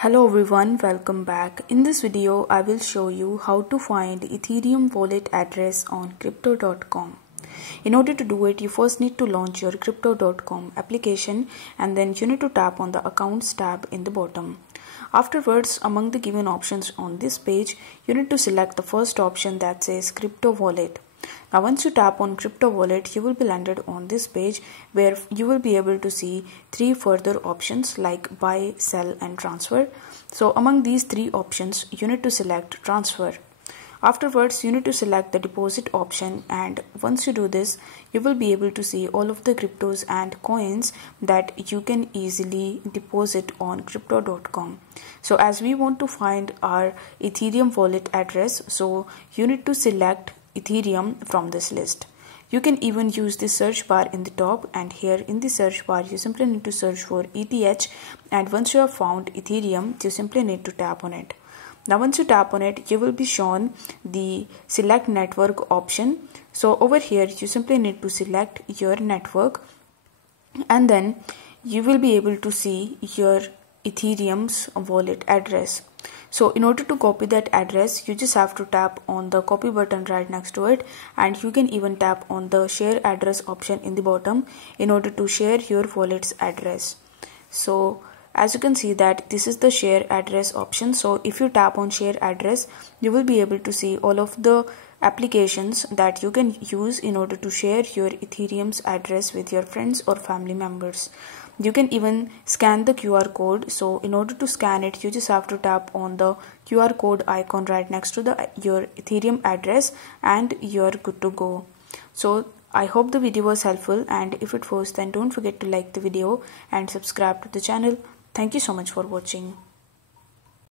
Hello everyone, welcome back. In this video, I will show you how to find Ethereum wallet address on crypto.com. In order to do it, you first need to launch your crypto.com application and then you need to tap on the accounts tab in the bottom. Afterwards, among the given options on this page, you need to select the first option that says crypto wallet. Now once you tap on crypto wallet, you will be landed on this page where you will be able to see three further options like buy, sell and transfer. So among these three options, you need to select transfer. Afterwards, you need to select the deposit option, and once you do this, you will be able to see all of the cryptos and coins that you can easily deposit on crypto.com. So as we want to find our Ethereum wallet address, so you need to select Ethereum from this list. You can even use the search bar in the top, and here in the search bar you simply need to search for ETH, and once you have found Ethereum, you simply need to tap on it. Now once you tap on it, you will be shown the select network option. So over here you simply need to select your network, and then you will be able to see your Ethereum's wallet address. So in order to copy that address, you just have to tap on the copy button right next to it, and you can even tap on the share address option in the bottom in order to share your wallet's address. So as you can see that this is the share address option. So if you tap on share address, you will be able to see all of the applications that you can use in order to share your Ethereum's address with your friends or family members. You can even scan the QR code. So in order to scan it, you just have to tap on the QR code icon right next to your Ethereum address and you're good to go. So I hope the video was helpful, and if it was, then don't forget to like the video and subscribe to the channel. Thank you so much for watching.